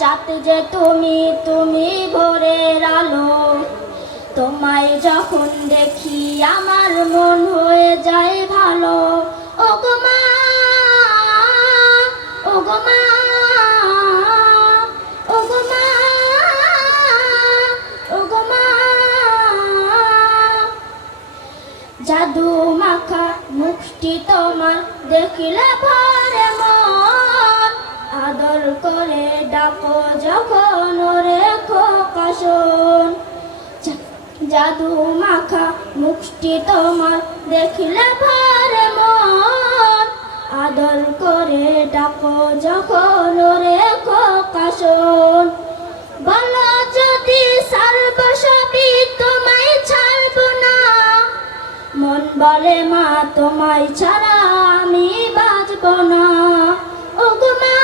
রাত যে তুমি তুমি ভোরের আলো। তোমায় যখন দেখি আমার মন হয়ে যায় ভালো। ও গো মা, ও গো মা, ও গো মা, ও গো মা। জাদু মাখা মুখটি তোমার দেখিলে ভরে মন। আদর করে ডাকো যখন রেখো কাশন। জাদু মাখা মুখটি তোমার দেখিলে ভরে মন। আদর করে ডাকো যখন রেখো কাশন। বলো যদি সর্বসবই তোমায় ছাড়ব না, মন বলে মা তোমায় ছাড়া আমি বাঁচব না। ও মা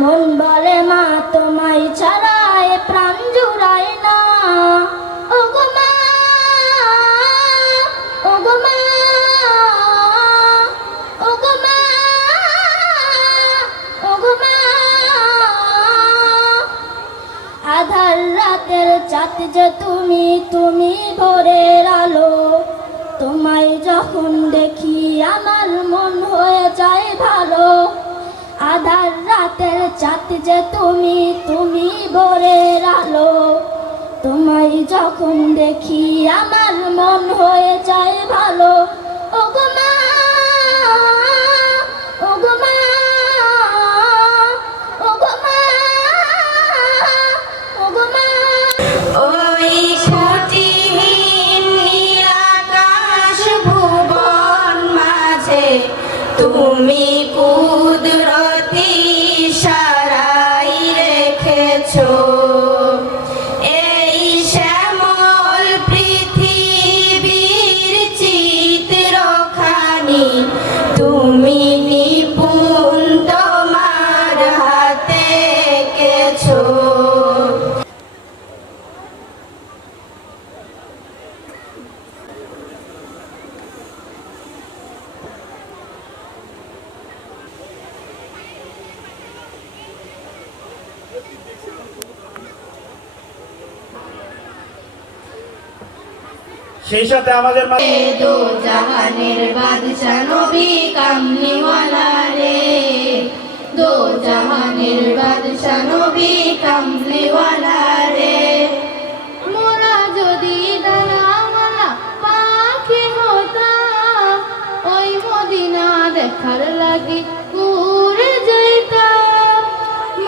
মন বলে মা, তোমায় ছাড়ায় প্রাণ জুড়ায় না। আধার রাতের চাঁদ যে তুমি তুমি ভোরের আলো। তোমায় যখন দেখি আমার মন হয়ে যায় ভালো। আধার রাতের চাঁদ যে তুমি তুমি ভোরের আলো। তোমায় যখন দেখি আমার মন হয়ে যায় ভালো। ও হাতে এঁকেছো সেই সাথে আমাদের দো জাহানের বাদশা নবী কামলিওয়ালা রে। দো জাহানের বাদশা নবী কামলিওয়ালা রে। মোরা যদি দানাওয়ালা পাখি হতা ওই মদিনা দেখার লাগি